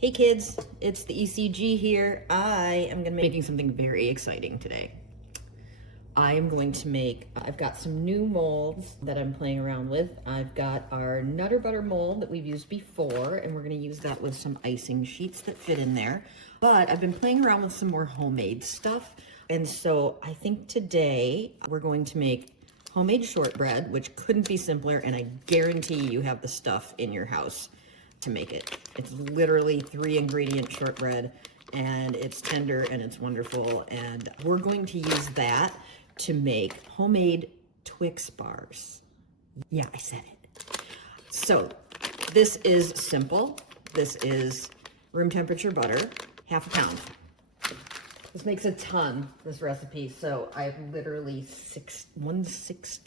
Hey kids, it's the ECG here. I am gonna be making something very exciting today. I've got some new molds that I'm playing around with. I've got our Nutter Butter mold that we've used before, and we're gonna use that with some icing sheets that fit in there. But I've been playing around with some more homemade stuff. And so I think today we're going to make homemade shortbread, which couldn't be simpler, and I guarantee you have the stuff in your house to make it. It's literally 3-ingredient shortbread, and it's tender and it's wonderful. And we're going to use that to make homemade Twix bars. Yeah, I said it. So this is simple. This is room temperature butter, ½ a pound. This makes a ton, this recipe. So I have literally 1/6.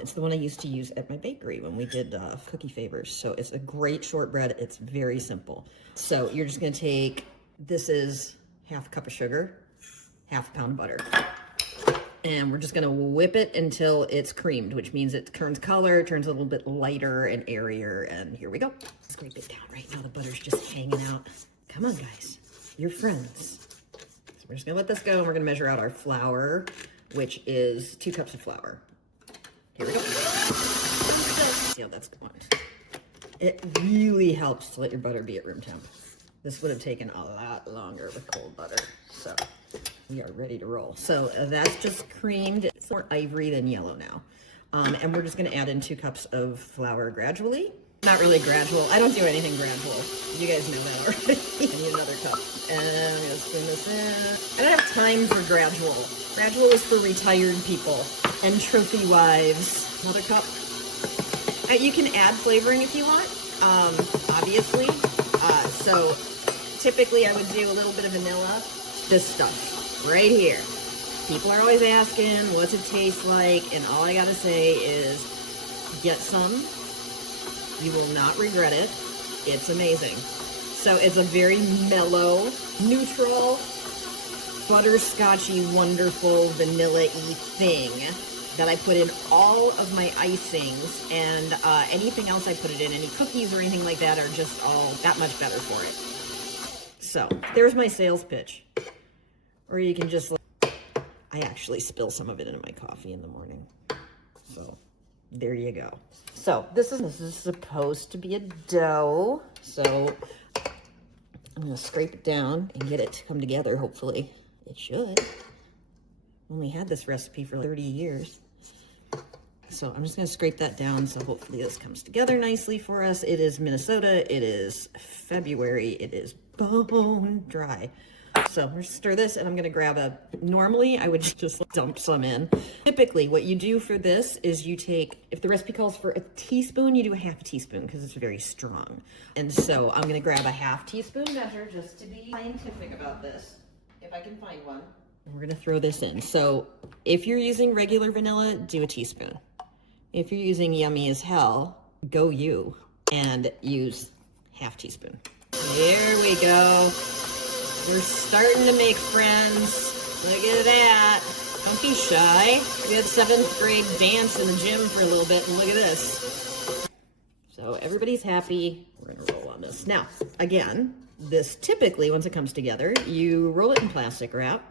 It's the one I used to use at my bakery when we did cookie favors. So it's a great shortbread. It's very simple. So you're just gonna take, this is ½ cup of sugar, ½ pound of butter. And we're just gonna whip it until it's creamed, which means it turns color, turns a little bit lighter and airier, and here we go. Scrape it down right now. The butter's just hanging out. Come on, guys, you're friends. So we're just gonna let this go, and we're gonna measure out our flour, which is 2 cups of flour. Here we go. See how that's going. It really helps to let your butter be at room temp. This would have taken a lot longer with cold butter. So we are ready to roll. So that's just creamed. It's more ivory than yellow now. And we're just gonna add in 2 cups of flour gradually. Not really gradual. I don't do anything gradual. You guys know that already. I need another cup. And I'm gonna spoon this in. I don't have time for gradual. Gradual is for retired people and trophy wives. Another cup. You can add flavoring if you want, obviously. So typically I would do a little bit of vanilla. This stuff right here. People are always asking, what's it taste like? And all I gotta say is, get some. You will not regret it. It's amazing. So it's a very mellow, neutral, butterscotchy, wonderful, vanilla-y thing that I put in all of my icings, and anything else I put it in, any cookies or anything like that, are just all that much better for it. So there's my sales pitch. Or you can just, I actually spill some of it into my coffee in the morning. So there you go. So this is supposed to be a dough. So I'm gonna scrape it down and get it to come together, hopefully. It should. Only had this recipe for like 30 years. So I'm just gonna scrape that down, so hopefully this comes together nicely for us. It is Minnesota, it is February, it is bone dry. So I'm gonna stir this, and I'm gonna grab normally I would just dump some in. Typically what you do for this is you take, if the recipe calls for a teaspoon, you do a ½ teaspoon because it's very strong. And so I'm gonna grab a ½ teaspoon measure just to be scientific about this, if I can find one. And we're gonna throw this in. So if you're using regular vanilla, do a teaspoon. If you're using Yummy as Hell, go you, and use ½ teaspoon. There we go. We're starting to make friends. Look at that. Don't be shy. We had 7th grade dance in the gym for a little bit, and look at this. So everybody's happy. We're gonna roll on this. Now, again, this typically, once it comes together, you roll it in plastic wrap,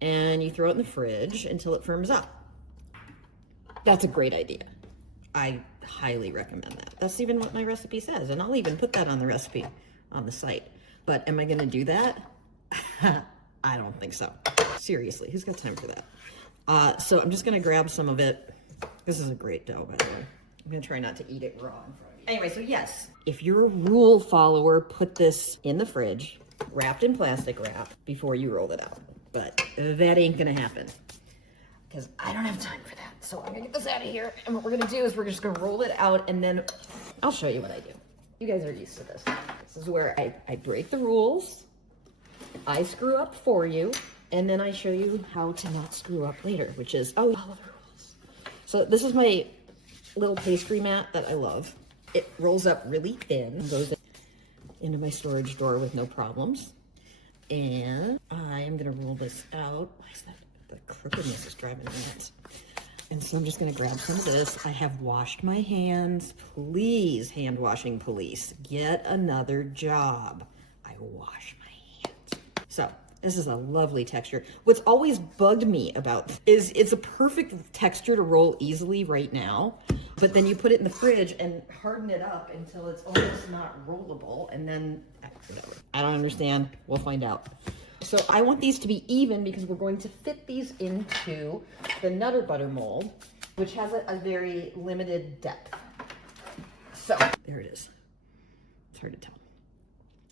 and you throw it in the fridge until it firms up. That's a great idea. I highly recommend that. That's even what my recipe says, and I'll even put that on the recipe on the site. But am I gonna do that? I don't think so. Seriously, who's got time for that? So I'm just gonna grab some of it. This is a great dough, by the way. I'm gonna try not to eat it raw in front of you. Anyway, so yes, if you're a rule follower, put this in the fridge, wrapped in plastic wrap, before you roll it out. But that ain't gonna happen, because I don't have time for that. So I'm gonna get this out of here, and what we're gonna do is we're just gonna roll it out, and then I'll show you what I do. You guys are used to this. This is where I break the rules, I screw up for you, and then I show you how to not screw up later, which is, follow the rules. So this is my little pastry mat that I love. It rolls up really thin, goes into my storage drawer with no problems. And I am gonna roll this out. Why is that? The crookedness is driving me nuts. And so I'm just gonna grab some of this. I have washed my hands. Please, hand washing police, get another job. go wash my hands. So this is a lovely texture. What's always bugged me about is it's a perfect texture to roll easily right now, but then you put it in the fridge and harden it up until it's almost not rollable, and then whatever. I don't understand. We'll find out. So I want these to be even because we're going to fit these into the Nutter Butter mold, which has a very limited depth. So there it is. It's hard to tell.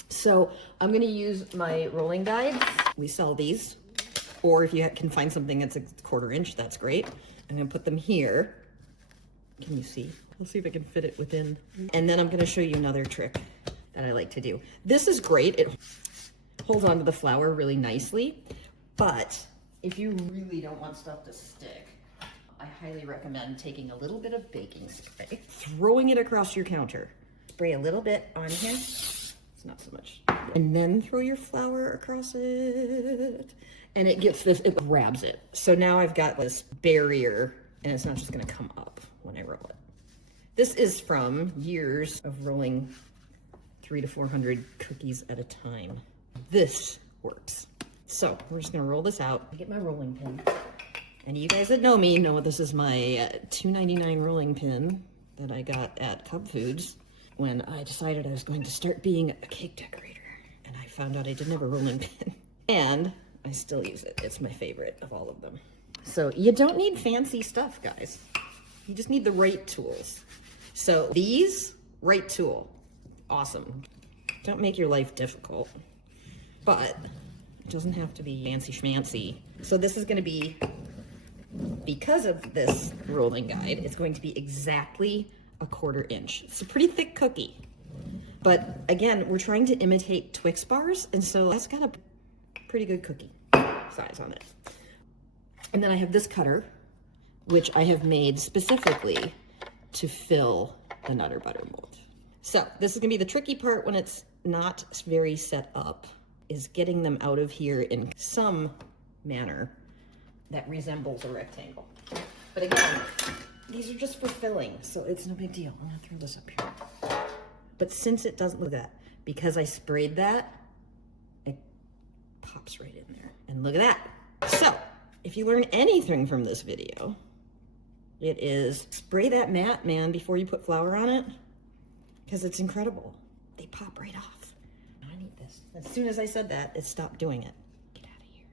So I'm going to use my rolling guides. We sell these, or if you can find something that's a 1/4 inch, that's great. I'm going to put them here. Can you see? Let's see if I can fit it within. And then I'm going to show you another trick that I like to do. This is great. It holds onto the flour really nicely, but if you really don't want stuff to stick, I highly recommend taking a little bit of baking spray, throwing it across your counter. Spray a little bit on here. It's not so much. And then throw your flour across it. And it gets this, it grabs it. So now I've got this barrier, and it's not just gonna come up when I roll it. This is from years of rolling 300 to 400 cookies at a time. This works. So we're just gonna roll this out. Get my rolling pin. And you guys that know me know this is my $2.99 rolling pin that I got at Cub Foods when I decided I was going to start being a cake decorator. And I found out I didn't have a rolling pin. And I still use it. It's my favorite of all of them. So you don't need fancy stuff, guys. You just need the right tools. So these, right tool, awesome. Don't make your life difficult, but it doesn't have to be fancy schmancy. So this is gonna be, because of this rolling guide, it's going to be exactly a 1/4 inch. It's a pretty thick cookie. But again, we're trying to imitate Twix bars, and so that's got a pretty good cookie size on it. And then I have this cutter, which I have made specifically to fill the Nutter Butter mold. So this is gonna be the tricky part when it's not very set up, is getting them out of here in some manner that resembles a rectangle. But again, these are just for filling, so it's no big deal. I'm gonna throw this up here. But since it doesn't look that, because I sprayed that, it pops right in there. And look at that. So if you learn anything from this video, it is spray that mat, man, before you put flour on it, because it's incredible. They pop right off. I need this. As soon as I said that, it stopped doing it. Get out of here.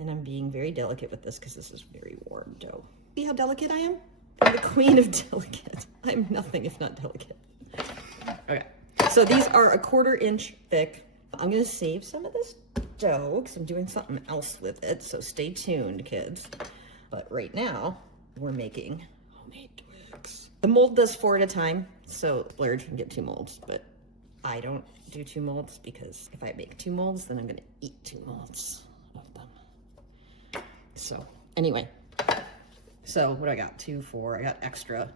And I'm being very delicate with this because this is very warm dough. See how delicate I am? I'm the queen of delicate. I'm nothing if not delicate. Okay, so these are a 1/4 inch thick. I'm gonna save some of this dough because I'm doing something else with it, so stay tuned, kids. But right now, we're making homemade Twix. The mold does 4 at a time, so Blair can get 2 molds, but I don't do 2 molds because if I make 2 molds, then I'm gonna eat 2 molds of them. So anyway, so what do I got? 2, 4, I got extra,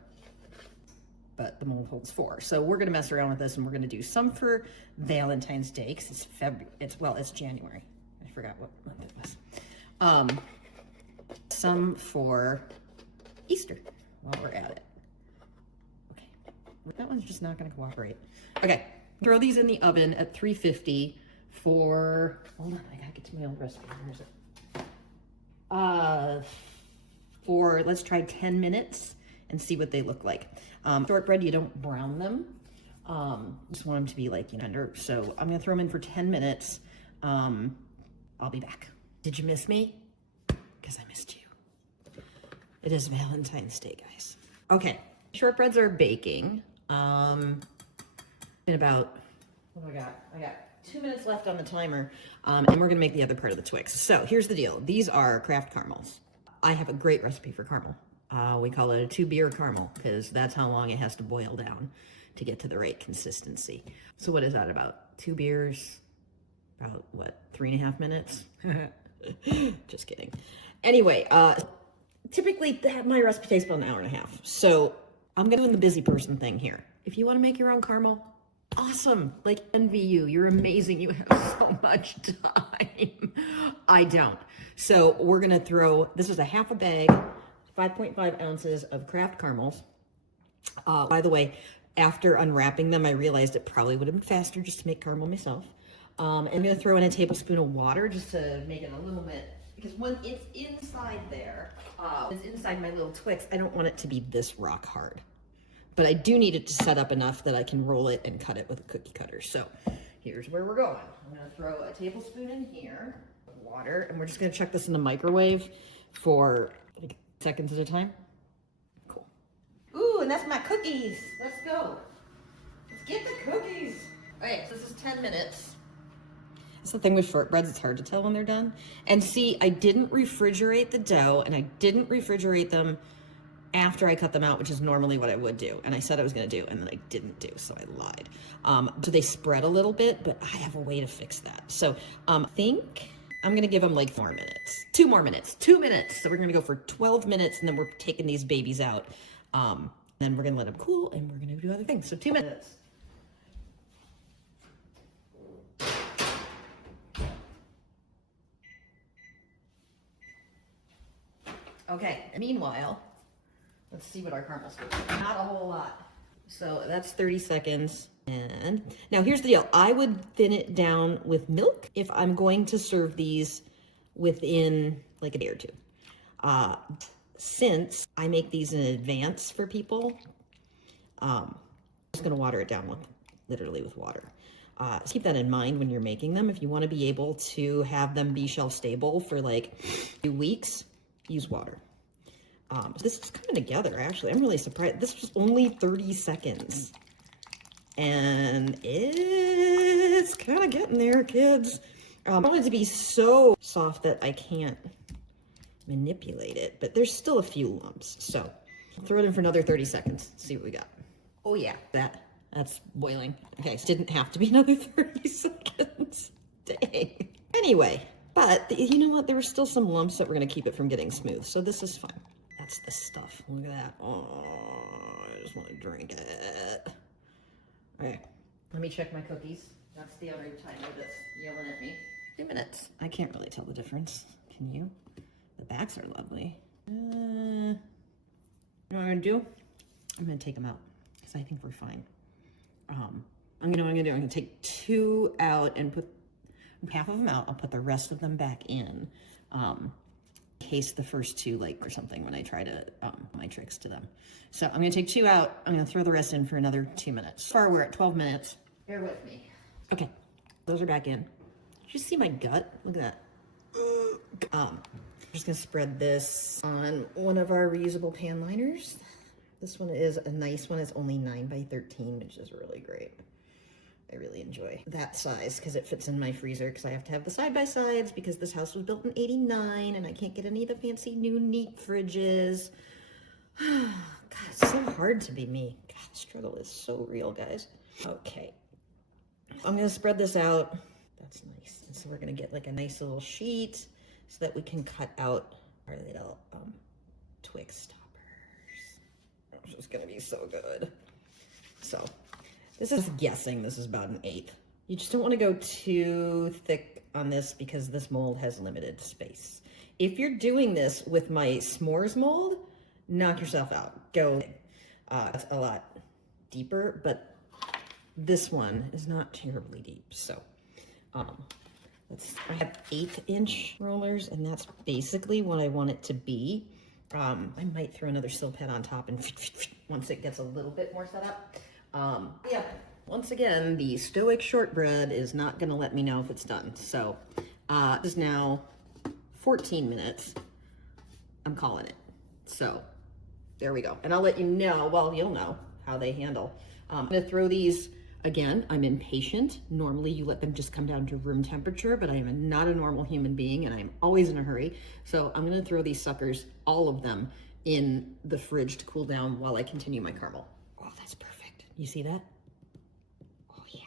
but the mold holds 4. So we're gonna mess around with this, and we're gonna do some for Valentine's Day, because it's it's January. I forgot what month it was. Some for Easter while we're at it. Okay, that one's just not gonna cooperate. Okay, throw these in the oven at 350 for, hold on, I gotta get to my old recipe. Where is it? For, let's try 10 minutes and see what they look like. Shortbread, you don't brown them. Just want them to be like, tender. So I'm gonna throw them in for 10 minutes. I'll be back. Did you miss me? Because I missed you. It is Valentine's Day, guys. Okay, shortbreads are baking. In about, what do I got? I got 2 minutes left on the timer, and we're gonna make the other part of the Twix. So here's the deal. These are Kraft caramels. I have a great recipe for caramel. We call it a 2-beer caramel because that's how long it has to boil down to get to the right consistency. So what is that, about 2 beers? About what, 3.5 minutes? Just kidding. Anyway, typically my recipe takes about 1.5 hours. So I'm gonna do the busy person thing here. If you wanna make your own caramel, awesome, like envy you. You're amazing, you have so much time. I don't. So we're gonna throw, this is a 1/2 bag, 5.5 ounces of Kraft caramels. By the way, after unwrapping them, I realized it probably would have been faster just to make caramel myself. And I'm gonna throw in a tablespoon of water just to make it a little bit, because when it's inside there, it's inside my little Twix, I don't want it to be this rock hard. But I do need it to set up enough that I can roll it and cut it with a cookie cutter. So here's where we're going. I'm gonna throw a tablespoon in here of water, and we're just gonna chuck this in the microwave for like seconds at a time. Cool. Ooh, and that's my cookies. Let's go. Let's get the cookies. Okay, so this is 10 minutes. That's the thing with shortbreads, it's hard to tell when they're done. And see, I didn't refrigerate the dough, and I didn't refrigerate them after I cut them out, which is normally what I would do. And I said I was gonna do, and then I didn't do, so I lied. So they spread a little bit, but I have a way to fix that. So I think I'm gonna give them like 4 minutes. 2 more minutes, 2 minutes. So we're gonna go for 12 minutes, and then we're taking these babies out. Then we're gonna let them cool, and we're gonna do other things. So 2 minutes. Okay, meanwhile, let's see what our caramel's doing. Not a whole lot. So that's 30 seconds. And now here's the deal. I would thin it down with milk if I'm going to serve these within like a day or two. Since I make these in advance for people, I'm just gonna water it down literally with water. So keep that in mind when you're making them. If you wanna be able to have them be shelf stable for like 2 weeks, use water. So this is coming together, actually. I'm really surprised. This was only 30 seconds. And it's kind of getting there, kids. I want it to be so soft that I can't manipulate it, but there's still a few lumps. So throw it in for another 30 seconds. See what we got. Oh yeah, that's boiling. Okay, so didn't have to be another 30 seconds. Dang. Anyway, but you know what? There were still some lumps that were gonna keep it from getting smooth. So this is fine. That's the stuff. Look at that. Oh, I just want to drink it. Okay, let me check my cookies. That's the other timer that's yelling at me. 2 minutes. I can't really tell the difference. Can you? The backs are lovely. You know what I'm gonna do? I'm gonna take them out because I think we're fine. I'm gonna take 2 out and put half of them out. I'll put the rest of them back in case the first 2 or something when I try to my tricks to them. So I'm gonna take 2 out. I'm gonna throw the rest in for another 2 minutes. So far we're at 12 minutes. Bear with me. Okay, those are back in. Did you see my gut? Look at that. I'm just gonna spread this on one of our reusable pan liners. This one is a nice one. It's only 9 by 13, which is really great. I really enjoy that size because it fits in my freezer because I have to have the side-by-sides because this house was built in '89 and I can't get any of the fancy new neat fridges. God, it's so hard to be me. God, the struggle is so real, guys. Okay. I'm going to spread this out. That's nice. And so we're going to get like a nice little sheet so that we can cut out our little Twix toppers. This is going to be so good. So this is guessing this is about an 1/8. You just don't want to go too thick on this because this mold has limited space. If you're doing this with my s'mores mold, knock yourself out. Go. It's a lot deeper, but this one is not terribly deep. So I have 1/8" rollers, and that's basically what I want it to be. I might throw another sill pad on top and once it gets a little bit more set up. Yeah, once again, the stoic shortbread is not going to let me know if it's done. So this is now 14 minutes. I'm calling it. So there we go. And I'll let you know, well, you'll know how they handle. I'm going to throw these again. I'm impatient. Normally you let them just come down to room temperature, but I am not a normal human being and I'm always in a hurry. So I'm going to throw these suckers, all of them, in the fridge to cool down while I continue my caramel. Oh, that's perfect. You see that? Oh yeah.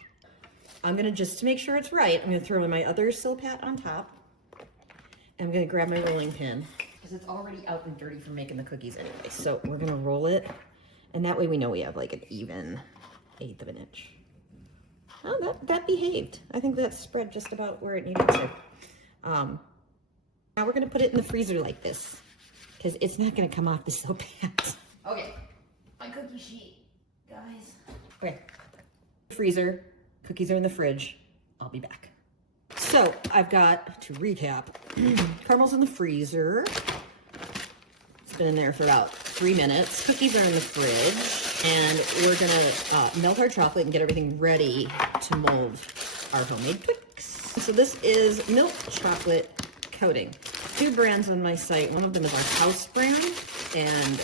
I'm gonna, just to make sure it's right, I'm gonna throw in my other Silpat on top. And I'm gonna grab my rolling pin because it's already out and dirty from making the cookies anyway. So we're gonna roll it. And that way we know we have like an even 1/8 of an inch. Oh, that behaved. I think that spread just about where it needed to. Now we're gonna put it in the freezer like this because it's not gonna come off the Silpat. Okay, my cookie sheet. Guys. Okay. Freezer. Cookies are in the fridge. I'll be back. So I've got, to recap, caramel's in the freezer. It's been in there for about 3 minutes. Cookies are in the fridge, and we're gonna melt our chocolate and get everything ready to mold our homemade Twix. So this is milk chocolate coating. 2 brands on my site. One of them is our house brand, and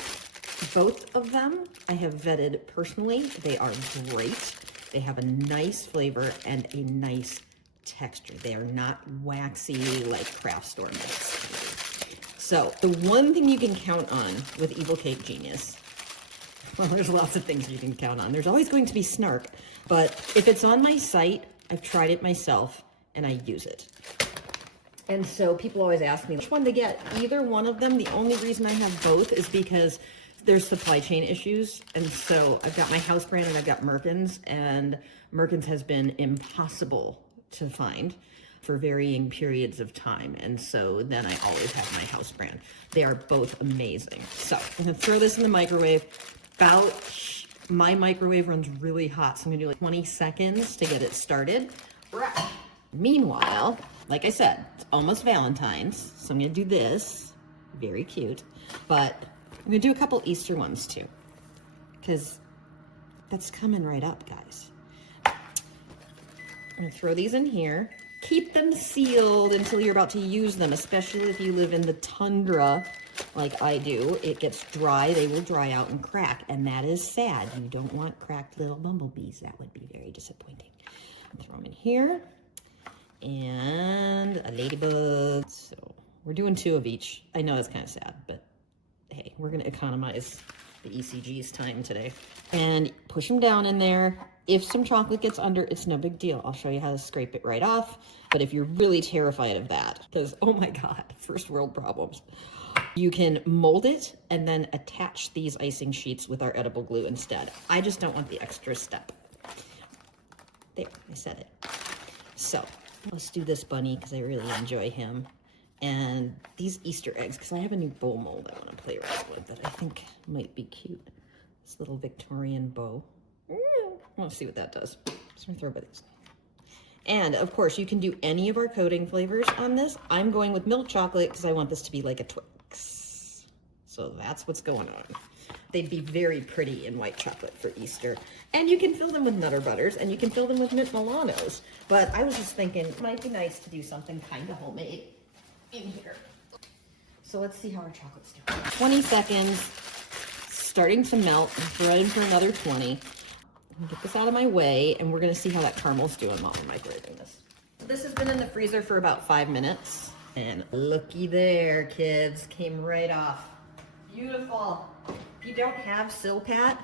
both of them I have vetted personally. They are great. They have a nice flavor and a nice texture. They are not waxy like craft store mix. So the one thing you can count on with Evil Cake Genius, well, there's lots of things you can count on. There's always going to be snark, but if it's on my site, I've tried it myself and I use it. And so people always ask me which one to get. Either one of them. The only reason I have both is because there's supply chain issues. And so I've got my house brand and I've got Merkin's, and Merkin's has been impossible to find for varying periods of time. And so then I always have my house brand. They are both amazing. So I'm gonna throw this in the microwave. My microwave runs really hot, so I'm gonna do like 20 seconds to get it started. Meanwhile, like I said, it's almost Valentine's, so I'm gonna do this. Very cute. But I'm gonna do a couple Easter ones too, because that's coming right up, guys. I'm gonna throw these in here. Keep them sealed until you're about to use them, especially if you live in the tundra like I do. It gets dry, they will dry out and crack, and that is sad. You don't want cracked little bumblebees. That would be very disappointing. I'll throw them in here. And a ladybug. So we're doing 2 of each. I know that's kind of sad, but hey, we're gonna economize the ECG's time today. And push them down in there. If some chocolate gets under, it's no big deal. I'll show you how to scrape it right off. But if you're really terrified of that, because oh my God, first world problems, you can mold it and then attach these icing sheets with our edible glue instead. I just don't want the extra step. There, I said it. So let's do this bunny because I really enjoy him. And these Easter eggs, because I have a new bow mold I want to play around with that I think might be cute. This little Victorian bow. Let's see what that does. Just gonna throw by these. And of course, you can do any of our coating flavors on this. I'm going with milk chocolate because I want this to be like a Twix. So that's what's going on. They'd be very pretty in white chocolate for Easter. And you can fill them with Nutter Butters, and you can fill them with Mint Milanos. But I was just thinking, it might be nice to do something kind of homemade in here. So let's see how our chocolate's doing. 20 seconds, starting to melt. Throw it in for another 20. Get this out of my way, and we're gonna see how that caramel's doing while we're microwaving this. This has been in the freezer for about 5 minutes, and looky there, kids, came right off. Beautiful. If you don't have Silpat,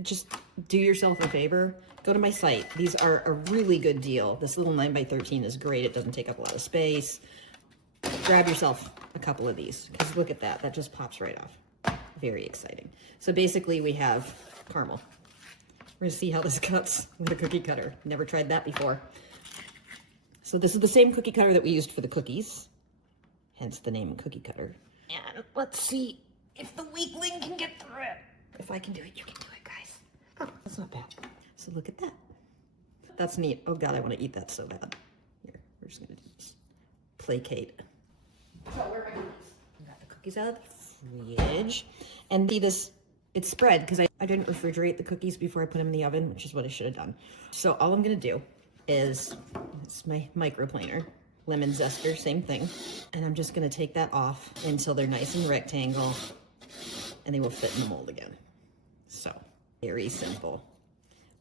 just do yourself a favor, go to my site. These are a really good deal. This little 9x13 is great. It doesn't take up a lot of space. Grab yourself a couple of these, because look at that. That just pops right off. Very exciting. So basically we have caramel. We're gonna see how this cuts with a cookie cutter. Never tried that before. So this is the same cookie cutter that we used for the cookies, hence the name cookie cutter. And let's see if the weakling can get through it. If I can do it, you can do it, guys. Oh, that's not bad. So look at that. That's neat. Oh God, I want to eat that so bad. Here, we're just gonna do this. Placate. So where are my cookies? I got the cookies out of the fridge. And see this, it's spread because I didn't refrigerate the cookies before I put them in the oven, which is what I should have done. So all I'm gonna do is, it's my microplaner, lemon zester, same thing. And I'm just gonna take that off until they're nice and rectangle and they will fit in the mold again. So very simple.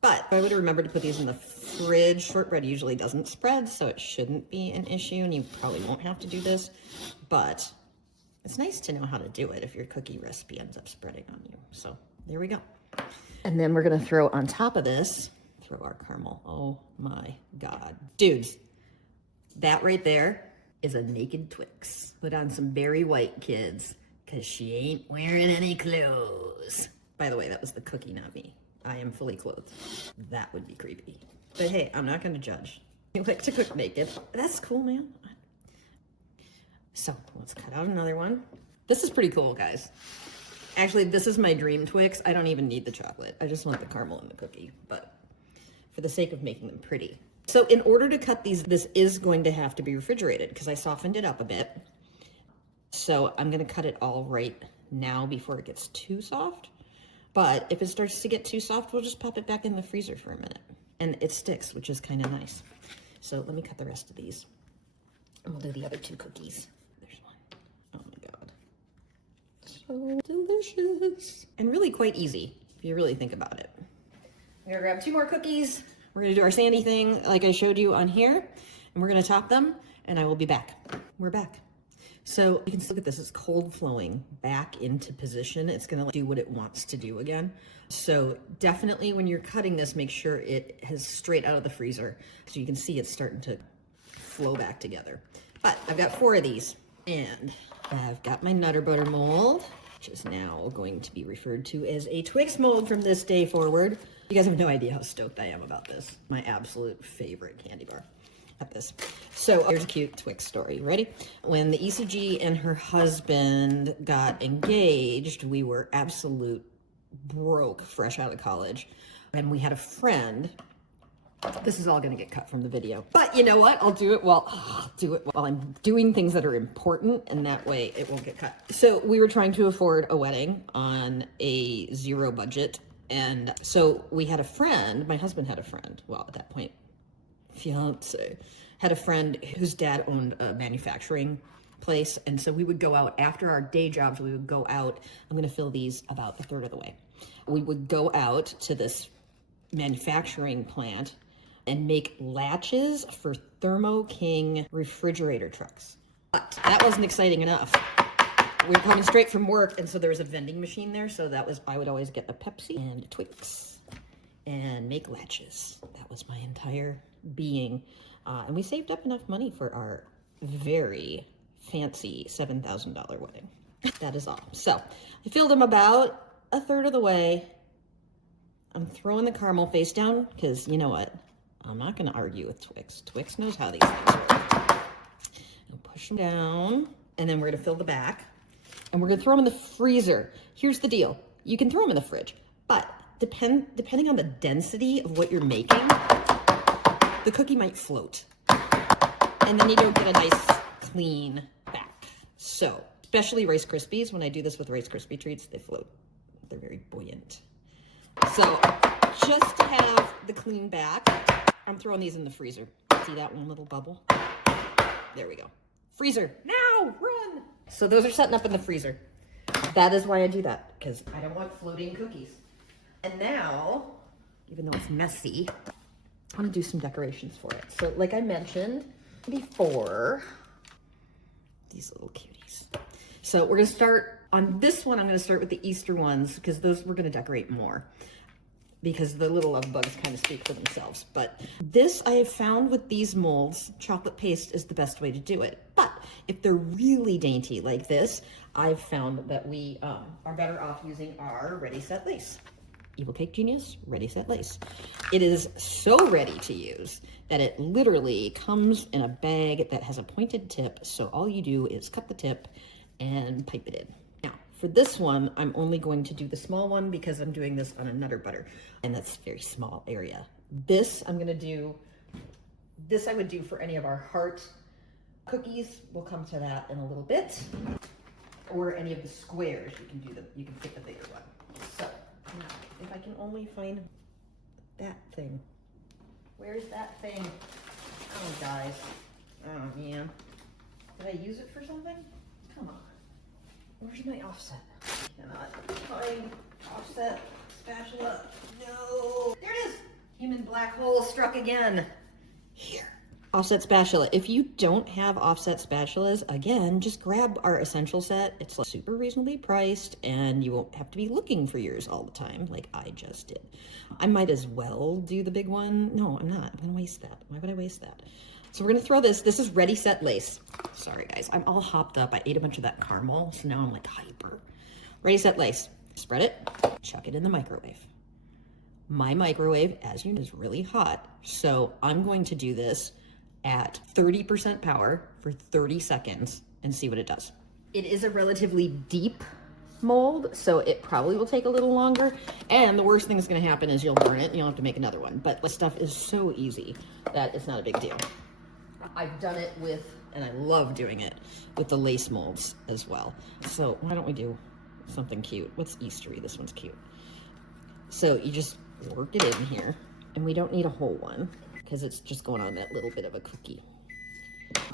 But I would remember to put these in the fridge. Shortbread usually doesn't spread, so it shouldn't be an issue, and you probably won't have to do this, but it's nice to know how to do it if your cookie recipe ends up spreading on you. So there we go. And then we're gonna throw on top of this, throw our caramel. Oh my God. Dudes, that right there is a naked Twix. Put on some Berry White, kids, because she ain't wearing any clothes. By the way, that was the cookie, not me. I am fully clothed. That would be creepy. But hey, I'm not gonna judge. You like to cook naked. That's cool, man. So let's cut out another one. This is pretty cool, guys. Actually, this is my dream Twix. I don't even need the chocolate. I just want the caramel and the cookie. But for the sake of making them pretty, So in order to cut these, this is going to have to be refrigerated because I softened it up a bit. So I'm gonna cut it all right now before it gets too soft. But if it starts to get too soft, we'll just pop it back in the freezer for a minute. And it sticks, which is kind of nice. So let me cut the rest of these. And we'll do the other 2 cookies. There's one. Oh my God. So delicious. And really quite easy, if you really think about it. I'm gonna grab 2 more cookies. We're gonna do our sandy thing like I showed you on here. And we're gonna top them, and I will be back. We're back. So you can look at this, it's cold flowing back into position. It's gonna do what it wants to do again. So definitely when you're cutting this, make sure it has straight out of the freezer. So you can see it's starting to flow back together. But I've got 4 of these, and I've got my Nutter Butter mold, which is now going to be referred to as a Twix mold from this day forward. You guys have no idea how stoked I am about this. My absolute favorite candy bar. At this. So here's a cute Twix story. Ready? When the ECG and her husband got engaged, we were absolute broke, fresh out of college. And we had a friend. This is all going to get cut from the video. But you know what? I'll do it while I'm doing things that are important, and that way it won't get cut. So we were trying to afford a wedding on a 0 budget. And so we had a friend, my husband had a friend, well, at that point, fiance, had a friend whose dad owned a manufacturing place. And so we would go out after our day jobs, we would go out. I'm going to fill these about a third of the way. We would go out to this manufacturing plant and make latches for Thermo King refrigerator trucks. But that wasn't exciting enough. We were coming straight from work, and so there was a vending machine there. So that was, I would always get a Pepsi and a Twix and make latches. That was my entire being. And we saved up enough money for our very fancy $7,000 wedding. That is all. So I filled them about a third of the way. I'm throwing the caramel face down because you know what? I'm not going to argue with Twix. Twix knows how these things work. I'll push them down, and then we're going to fill the back, and we're going to throw them in the freezer. Here's the deal. You can throw them in the fridge, but depending on the density of what you're making, the cookie might float. And then you don't get a nice, clean back. So, especially Rice Krispies, when I do this with Rice Krispie treats, they float. They're very buoyant. So, just to have the clean back, I'm throwing these in the freezer. See that one little bubble? There we go. Freezer, now, run! So those are setting up in the freezer. That is why I do that, because I don't want floating cookies. And now, even though it's messy, I'm gonna do some decorations for it. So like I mentioned before, these little cuties. So we're gonna start on this one. I'm gonna start with the Easter ones because those we're gonna decorate more because the little love bugs kind of speak for themselves. But this I have found with these molds, chocolate paste is the best way to do it. But if they're really dainty like this, I've found that we are better off using our Ready Set Lace. Evil Cake Genius, Ready Set Lace. It is so ready to use that it literally comes in a bag that has a pointed tip. So all you do is cut the tip and pipe it in. Now, for this one, I'm only going to do the small one because I'm doing this on a Nutter Butter, and that's a very small area. This I'm gonna do, this I would do for any of our heart cookies. We'll come to that in a little bit. Or any of the squares, you can pick the bigger one. So, now, if I can only find that thing. Where's that thing? Oh, guys. Oh, man. Did I use it for something? Come on. Where's my offset? Cannot find offset spatula. No. There it is. Human black hole struck again. Here. Offset spatula. If you don't have offset spatulas, again, just grab our essential set. It's like super reasonably priced, and you won't have to be looking for yours all the time like I just did. I might as well do the big one. No, I'm not. I'm gonna waste that. Why would I waste that? So we're gonna throw this. This is Ready Set Lace. Sorry guys, I'm all hopped up. I ate a bunch of that caramel, so now I'm like hyper. Ready Set Lace. Spread it, chuck it in the microwave. My microwave, as you know, is really hot, so I'm going to do this at 30% power for 30 seconds and see what it does. It is a relatively deep mold, so it probably will take a little longer. And the worst thing that's gonna happen is you'll burn it and you'll have to make another one. But the stuff is so easy that it's not a big deal. I've done it with, and I love doing it, with the lace molds as well. So why don't we do something cute? What's Eastery? This one's cute. So you just work it in here, and we don't need a whole one because it's just going on that little bit of a cookie.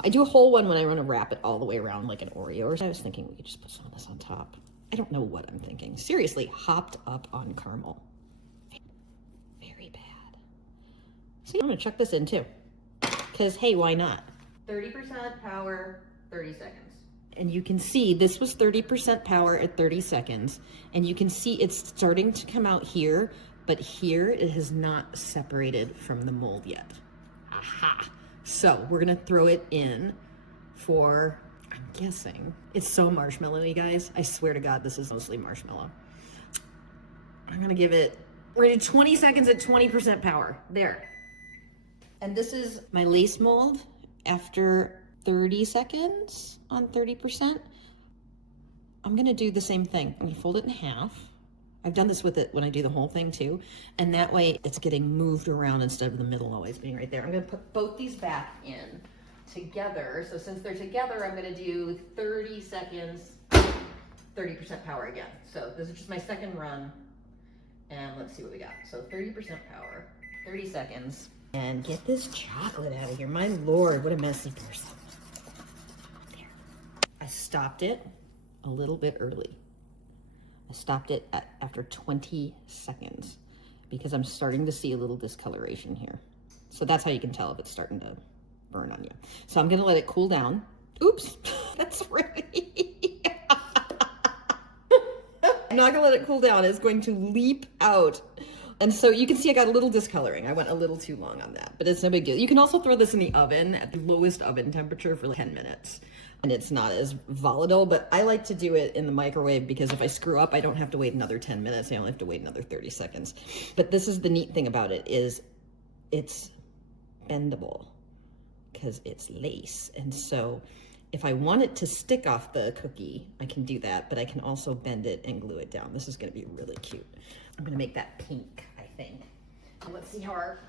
I do a whole one when I want to wrap it all the way around like an Oreo. Or I was thinking we could just put some of this on top. I don't know what I'm thinking. Seriously, hopped up on caramel. Very bad. See, I'm gonna chuck this in too. Because hey, why not? 30% power, 30 seconds. And you can see this was 30% power at 30 seconds. And you can see it's starting to come out here, but here it has not separated from the mold yet. Aha. So we're gonna throw it in for, I'm guessing, it's so marshmallowy, guys. I swear to God, this is mostly marshmallow. I'm gonna give it, we're gonna do 20 seconds at 20% power. There. And this is my lace mold after 30 seconds on 30%. I'm gonna do the same thing. I'm gonna fold it in half. I've done this with it when I do the whole thing too. And that way it's getting moved around instead of the middle always being right there. I'm gonna put both these back in together. So since they're together, I'm gonna do 30 seconds, 30% power again. So this is just my second run. And let's see what we got. So 30% power, 30 seconds. And get this chocolate out of here. My Lord, what a messy person. There. I stopped it a little bit early. I stopped it after 20 seconds because I'm starting to see a little discoloration here. So that's how you can tell if it's starting to burn on you. So I'm gonna let it cool down. Oops, that's ready. I'm not gonna let it cool down. It's going to leap out. And so you can see I got a little discoloring. I went a little too long on that, but it's no big deal. You can also throw this in the oven at the lowest oven temperature for like 10 minutes. And it's not as volatile, but I like to do it in the microwave because if I screw up, I don't have to wait another 10 minutes. I only have to wait another 30 seconds. But this is the neat thing about it is it's bendable because it's lace. And so if I want it to stick off the cookie, I can do that, but I can also bend it and glue it down. This is gonna be really cute. I'm gonna make that pink, I think. Let's see how our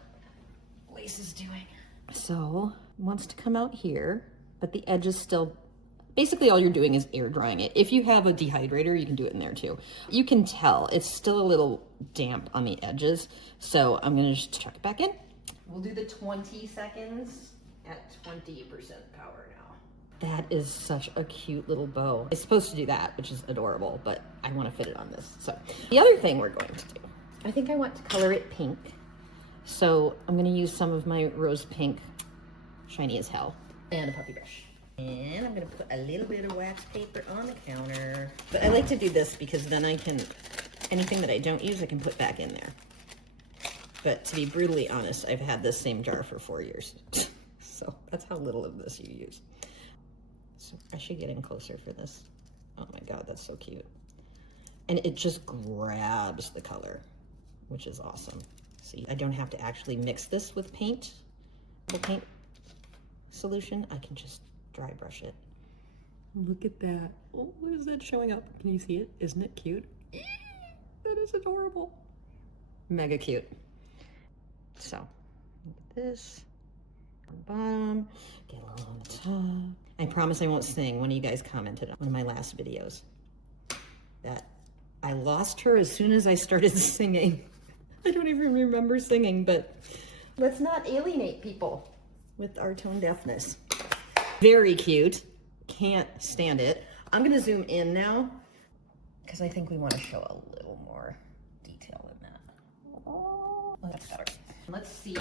lace is doing. So it wants to come out here, but the edge is still, basically all you're doing is air drying it. If you have a dehydrator, you can do it in there too. You can tell it's still a little damp on the edges. So I'm gonna just chuck it back in. We'll do the 20 seconds at 20% power now. That is such a cute little bow. It's supposed to do that, which is adorable, but I want to fit it on this. So the other thing we're going to do, I think I want to color it pink. So I'm going to use some of my rose pink, shiny as hell, and a puffy brush. And I'm going to put a little bit of wax paper on the counter. But I like to do this because then I can, anything that I don't use, I can put back in there. But to be brutally honest, I've had this same jar for 4 years. So that's how little of this you use. So I should get in closer for this. Oh my God, that's so cute. And it just grabs the color, which is awesome. See, I don't have to actually mix this with paint, the paint solution. I can just dry brush it. Look at that. Oh, is that showing up? Can you see it? Isn't it cute? That is adorable. Mega cute. So, look at this. On the bottom, get a little on the top. I promise I won't sing. One of you guys commented on one of my last videos that I lost her as soon as I started singing. I don't even remember singing, but let's not alienate people with our tone deafness. Very cute. Can't stand it. I'm gonna zoom in now because I think we want to show a little more detail in that. Oh, that's better. Let's see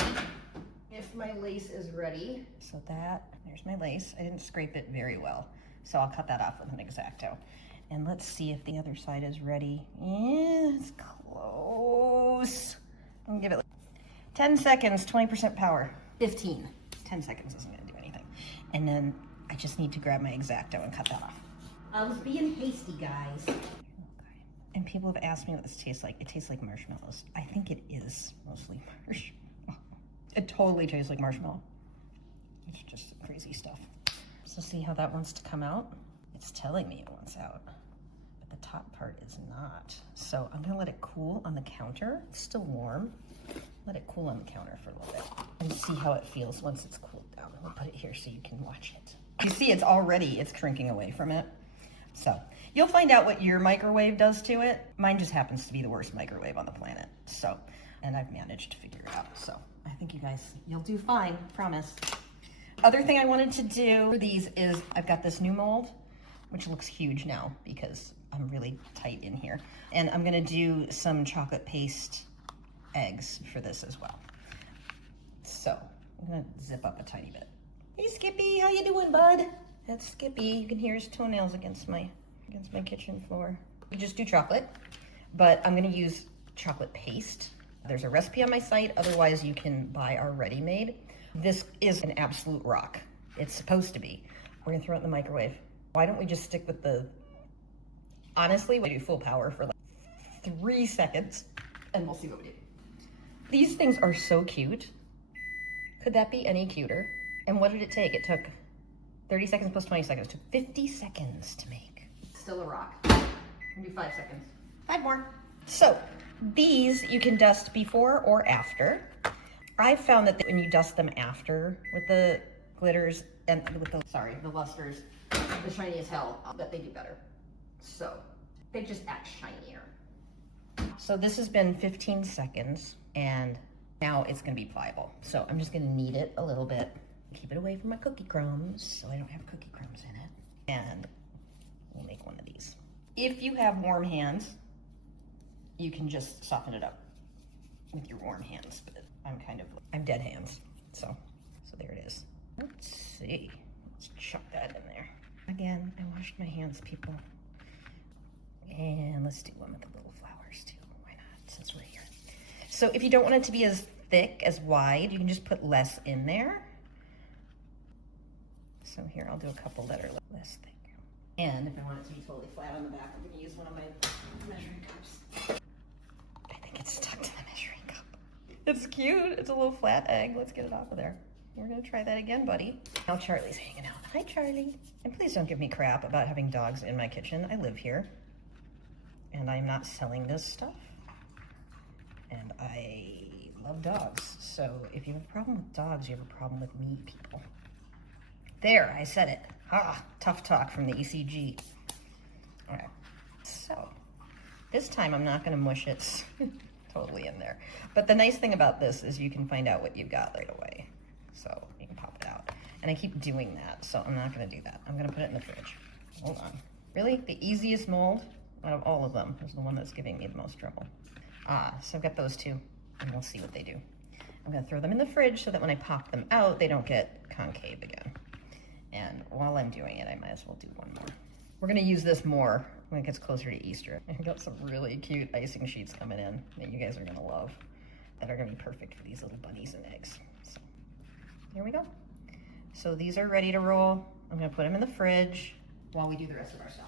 if my lace is ready. So there's my lace. I didn't scrape it very well, so I'll cut that off with an X-Acto. And let's see if the other side is ready. Yeah, it's close. I'm gonna give it like 10 seconds, 20% power. 15. 10 seconds isn't gonna do anything. And then I just need to grab my X-Acto and cut that off. I was being hasty, guys. Okay. And people have asked me what this tastes like. It tastes like marshmallows. I think it is mostly marshmallow. It totally tastes like marshmallow. It's just crazy stuff. So see how that wants to come out? It's telling me it wants out. But the top part is not. So I'm gonna let it cool on the counter. It's still warm. Let it cool on the counter for a little bit and see how it feels once it's cooled down. I'll put it here so you can watch it. You see it's shrinking away from it. So you'll find out what your microwave does to it. Mine just happens to be the worst microwave on the planet. So, and I've managed to figure it out. So I think you guys, you'll do fine, promise. Other thing I wanted to do for these is I've got this new mold, which looks huge now because I'm really tight in here. And I'm gonna do some chocolate paste eggs for this as well. So I'm gonna zip up a tiny bit. Hey Skippy, how you doing, bud? That's Skippy. You can hear his toenails against my kitchen floor. You just do chocolate, but I'm gonna use chocolate paste. There's a recipe on my site, otherwise you can buy our ready-made. This is an absolute rock. It's supposed to be. We're gonna throw it in the microwave. Why don't we just stick with honestly, we do full power for like 3 seconds and we'll see what we do. These things are so cute. Could that be any cuter? And what did it take? It took 30 seconds plus 20 seconds. It took 50 seconds to make. Still a rock. We'll do 5 seconds. 5 more. So these you can dust before or after. I've found that when you dust them after with the glitters and with the lusters, the shiny as hell, that they do better. So they just act shinier. So this has been 15 seconds and now it's gonna be pliable. So I'm just gonna knead it a little bit. Keep it away from my cookie crumbs so I don't have cookie crumbs in it. And we'll make one of these. If you have warm hands, you can just soften it up with your warm hands, but I'm dead hands. So there it is. Let's see, let's chuck that in there. Again, I washed my hands, people. And let's do one with the little flowers too. Why not, since we're here. So if you don't want it to be as thick, as wide, you can just put less in there. So here, I'll do a couple that are less thick. And if I want it to be totally flat on the back, I'm gonna use one of my measuring cups. I think it's stuck to the measuring cup. It's cute, it's a little flat egg. Let's get it off of there. We're gonna try that again, buddy. Now Charlie's hanging out. Hi, Charlie. And please don't give me crap about having dogs in my kitchen. I live here. And I'm not selling this stuff. And I love dogs. So if you have a problem with dogs, you have a problem with me, people. There, I said it. Tough talk from the ECG. All right, so this time I'm not gonna mush it totally in there. But the nice thing about this is you can find out what you've got right away. So you can pop it out. And I keep doing that, so I'm not gonna do that. I'm gonna put it in the fridge. Hold on. Really, the easiest mold out of all of them is the one that's giving me the most trouble. So I've got those two, and we'll see what they do. I'm gonna throw them in the fridge so that when I pop them out, they don't get concave again. And while I'm doing it, I might as well do one more. We're gonna use this more when it gets closer to Easter. I've got some really cute icing sheets coming in that you guys are gonna love, that are gonna be perfect for these little bunnies and eggs. So here we go. So these are ready to roll. I'm gonna put them in the fridge while we do the rest of our stuff.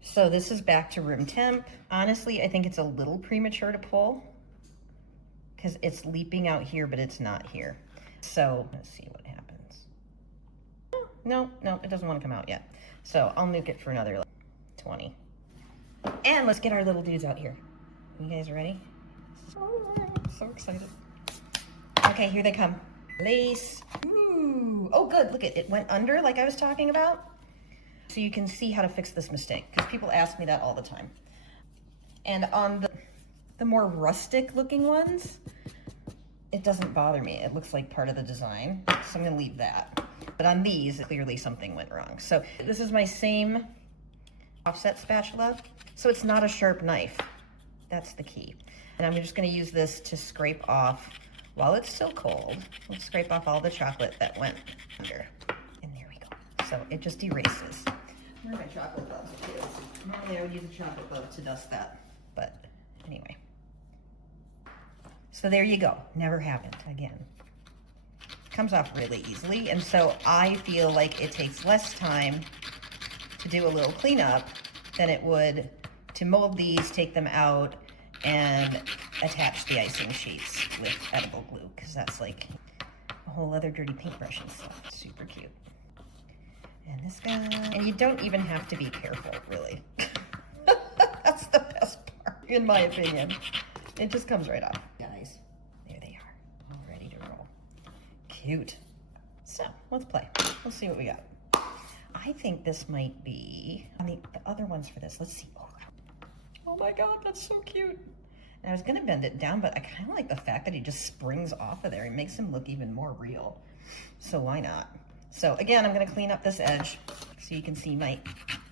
So this is back to room temp. Honestly, I think it's a little premature to pull because it's leaping out here, but it's not here. So let's see what happens. No, it doesn't want to come out yet. So I'll nuke it for another 20. And let's get our little dudes out here. You guys ready? So excited. Okay, here they come. Lace. Ooh. Oh, good. Look, it went under like I was talking about. So you can see how to fix this mistake, because people ask me that all the time. And on the more rustic looking ones, it doesn't bother me. It looks like part of the design, so I'm gonna leave that. But on these, clearly something went wrong. So this is my same offset spatula, so it's not a sharp knife. That's the key. And I'm just gonna use this to scrape off, while it's still cold, let's scrape off all the chocolate that went under. And there we go. So it just erases. Where are my chocolate gloves? Normally I would use a chocolate glove to dust that, but anyway. So there you go, never happened again. Comes off really easily, and so I feel like it takes less time to do a little cleanup than it would to mold these, take them out, and attach the icing sheets with edible glue, because that's like a whole other dirty paintbrush and stuff. Super cute. And this guy, and you don't even have to be careful, really. in my opinion. It just comes right off. Guys, there they are, all ready to roll. Cute. So, let's play. Let's see what we got. I think this might be, the other ones for this. Let's see. Oh my God, that's so cute. And I was gonna bend it down, but I kind of like the fact that he just springs off of there. It makes him look even more real. So why not? So again, I'm gonna clean up this edge so you can see my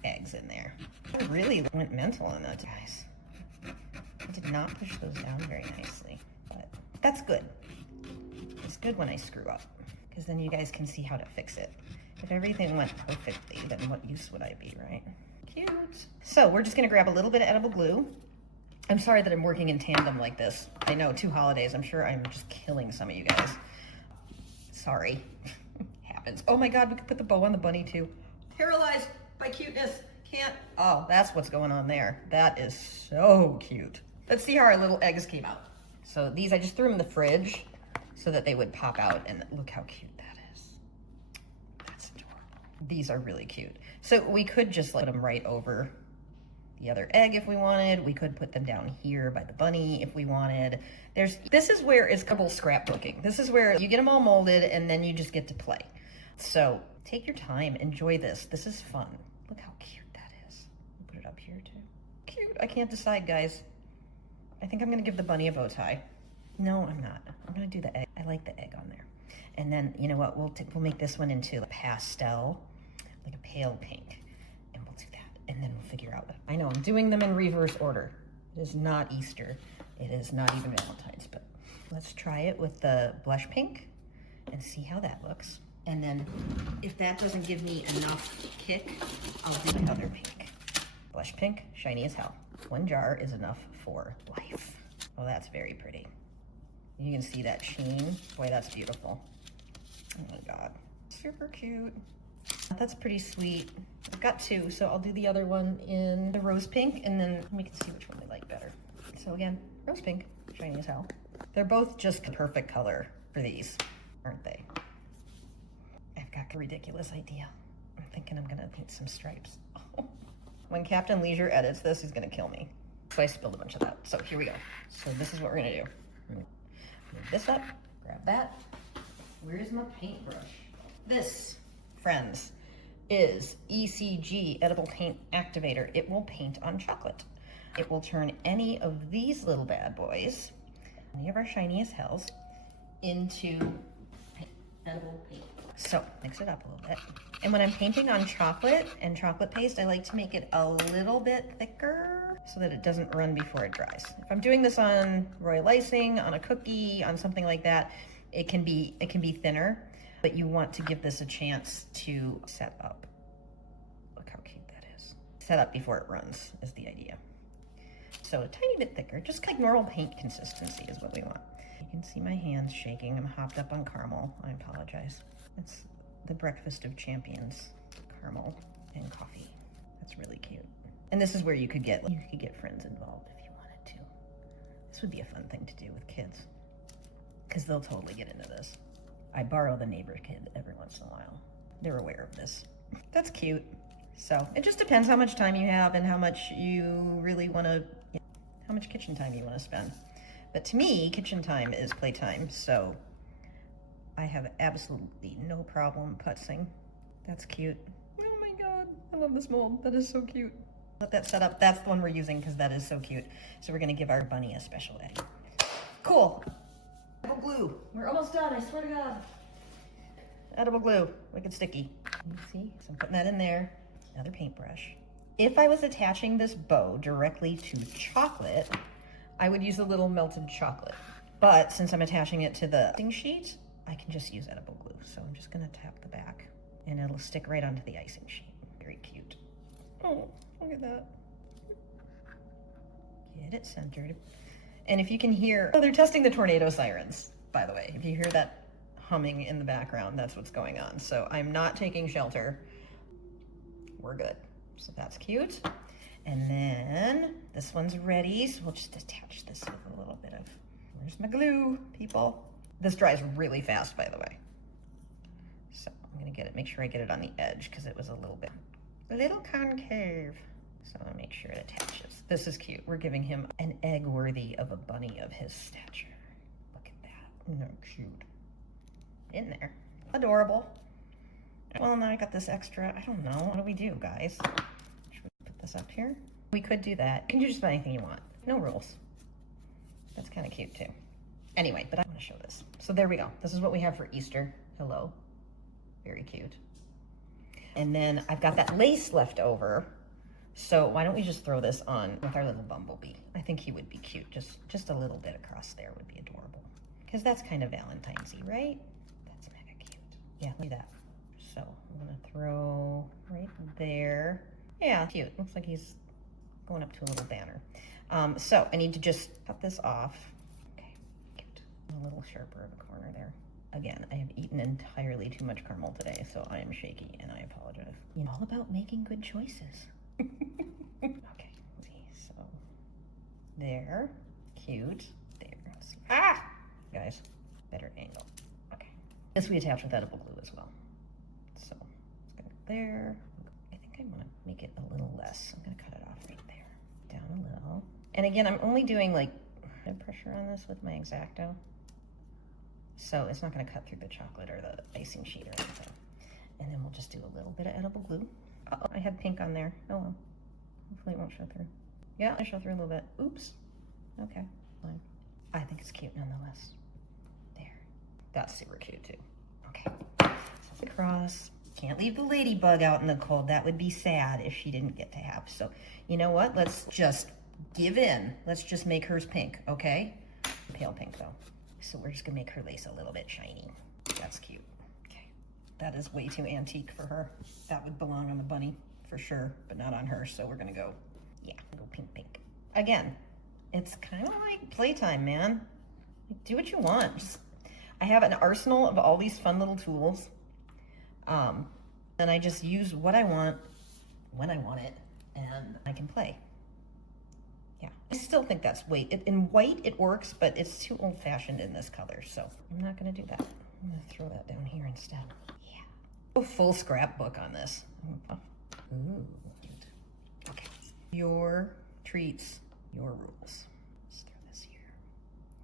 eggs in there. I really went mental on that, guys. I did not push those down very nicely, but that's good. It's good when I screw up, because then you guys can see how to fix it. If everything went perfectly, then what use would I be, right? Cute. So we're just gonna grab a little bit of edible glue. I'm sorry that I'm working in tandem like this. I know, 2 holidays. I'm sure I'm just killing some of you guys. Sorry. Happens. Oh my God, we could put the bow on the bunny too. Paralyzed by cuteness. Can't. Oh, that's what's going on there. That is so cute. Let's see how our little eggs came out. So these, I just threw them in the fridge so that they would pop out, and look how cute that is. That's adorable. These are really cute. So we could just put them right over the other egg if we wanted. We could put them down here by the bunny if we wanted. This is where it's couple scrapbooking. This is where you get them all molded and then you just get to play. So take your time, enjoy this. This is fun. Look how cute that is. Put it up here too. Cute. I can't decide, guys. I think I'm gonna give the bunny a bow tie. No, I'm not. I'm gonna do the egg. I like the egg on there. And then, you know what? We'll make this one into a pastel, like a pale pink. And we'll do that. And then we'll figure out. I know I'm doing them in reverse order. It is not Easter. It is not even Valentine's, but let's try it with the blush pink and see how that looks. And then if that doesn't give me enough kick, I'll do another pink. Blush pink, shiny as hell. 1 jar is enough for life. Oh, that's very pretty. You can see that sheen. Boy, that's beautiful. Oh my God, super cute. That's pretty sweet. I've got 2, so I'll do the other one in the rose pink, and then we can see which one we like better. So again, rose pink, shiny as hell. They're both just the perfect color for these, aren't they? I've got a ridiculous idea. I'm thinking I'm gonna paint some stripes. When Captain Leisure edits this, he's gonna kill me. So I spilled a bunch of that. So here we go. So this is what we're gonna do. Move this up, grab that. Where's my paintbrush? This, friends, is ECG, Edible Paint Activator. It will paint on chocolate. It will turn any of these little bad boys, any of our shiny as hells, into edible paint. So mix it up a little bit. And when I'm painting on chocolate and chocolate paste, I like to make it a little bit thicker so that it doesn't run before it dries. If I'm doing this on royal icing, on a cookie, on something like that, it can be thinner, but you want to give this a chance to set up. Look how cute that is. Set up before it runs is the idea. So a tiny bit thicker, just like normal paint consistency is what we want. You can see my hands shaking. I'm hopped up on caramel. I apologize. It's the breakfast of champions, caramel and coffee. That's really cute. And this is where you could get friends involved if you wanted to. This would be a fun thing to do with kids, because they'll totally get into this. I borrow the neighbor kid every once in a while. They're aware of this. That's cute. So it just depends how much time you have and how much you really want to, how much kitchen time you want to spend. But to me, kitchen time is playtime, so I have absolutely no problem putzing. That's cute. Oh my God, I love this mold. That is so cute. Let that set up. That's the one we're using because that is so cute. So we're gonna give our bunny a special eddy. Cool. Edible glue. We're almost done, I swear to God. Edible glue, wicked sticky. You see, so I'm putting that in there. Another paintbrush. If I was attaching this bow directly to chocolate, I would use a little melted chocolate. But since I'm attaching it to the icing sheet, I can just use edible glue. So I'm just gonna tap the back and it'll stick right onto the icing sheet. Very cute. Oh, look at that. Get it centered. And if you can hear, oh, they're testing the tornado sirens, by the way. If you hear that humming in the background, that's what's going on. So I'm not taking shelter. We're good. So that's cute. And then this one's ready. So we'll just attach this with a little bit of, where's my glue, people? This dries really fast, by the way. So I'm gonna get it, make sure I get it on the edge because it was a little concave. So I make sure it attaches. This is cute. We're giving him an egg worthy of a bunny of his stature. Look at that. Isn't that cute? In there. Adorable. Well, now I got this extra. I don't know. What do we do, guys? Should we put this up here? We could do that. You can do just about anything you want. No rules. That's kind of cute too. Anyway, but I want to show this. So there we go. This is what we have for Easter. Hello. Very cute. And then I've got that lace left over. So why don't we just throw this on with our little bumblebee? I think he would be cute. Just a little bit across there would be adorable. Because that's kind of Valentine's-y, right? That's mega cute. Yeah, look at that. So I'm gonna throw right there. Yeah, cute. Looks like he's going up to a little banner. So I need to just cut this off. Okay, cute. A little sharper of a corner there. Again, I have eaten entirely too much caramel today, so I am shaky and I apologize. You know, all about making good choices. Okay, let's see. So there, cute. There. Let's see. Ah, guys, better angle. Okay. This we attach with edible glue as well. So it's gonna go there. I think I want to make it a little less. I'm gonna cut it off right there, down a little. And again, I'm only doing like pressure on this with my X-Acto, so it's not gonna cut through the chocolate or the icing sheet or anything. And then we'll just do a little bit of edible glue. Uh-oh, I had pink on there. Oh well. Hopefully it won't show through. Yeah, I show through a little bit. Oops. Okay, fine. I think it's cute nonetheless. There. That's super cute too. Okay. So across. Can't leave the ladybug out in the cold. That would be sad if she didn't get to have. So, you know what? Let's just give in. Let's just make hers pink, okay? Pale pink though. So we're just gonna make her lace a little bit shiny. That's cute. That is way too antique for her. That would belong on the bunny for sure, but not on her. So we're gonna go, yeah, go pink, pink. Again, it's kind of like playtime, man. Like, do what you want. I have an arsenal of all these fun little tools. And I just use what I want when I want it, and I can play. Yeah, I still think that's in white it works, but it's too old-fashioned in this color, so I'm not gonna do that. I'm gonna throw that down here instead. Yeah. Go full scrapbook on this. Ooh, cute. Okay. Your treats, your rules. Let's throw this here.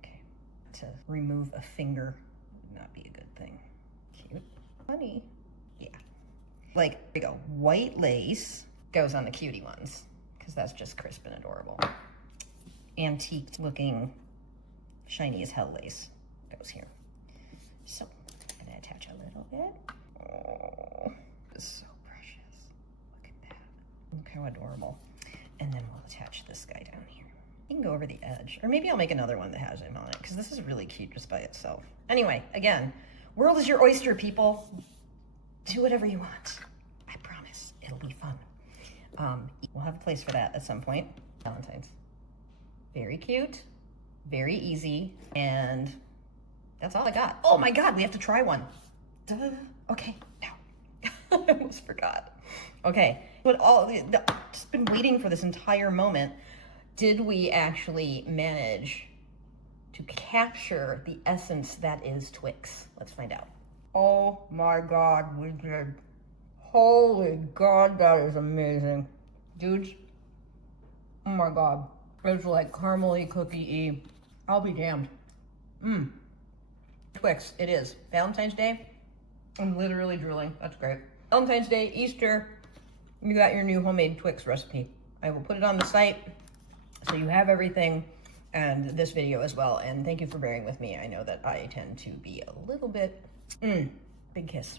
Okay. To remove a finger would not be a good thing. Cute. Funny. Yeah. Like, there you go. White lace goes on the cutie ones, because that's just crisp and adorable. Antique looking, shiny as hell lace goes here. So, I'm gonna attach a little bit. Oh, it's so precious. Look at that. Look how adorable. And then we'll attach this guy down here. You can go over the edge, or maybe I'll make another one that has him on it, because this is really cute just by itself. Anyway, again, world is your oyster, people. Do whatever you want. I promise, it'll be fun. We'll have a place for that at some point. Valentine's. Very cute, very easy, and that's all I got. Oh my God, we have to try one. Duh. Okay, now. I almost forgot. Okay, but just been waiting for this entire moment. Did we actually manage to capture the essence that is Twix? Let's find out. Oh my God, we did. Holy God, that is amazing. Dudes, oh my God. It's like caramely cookie-y. I'll be damned. Twix, it is. Valentine's Day, I'm literally drooling. That's great. Valentine's Day, Easter, you got your new homemade Twix recipe. I will put it on the site so you have everything, and this video as well. And thank you for bearing with me. I know that I tend to be a little bit, big kiss.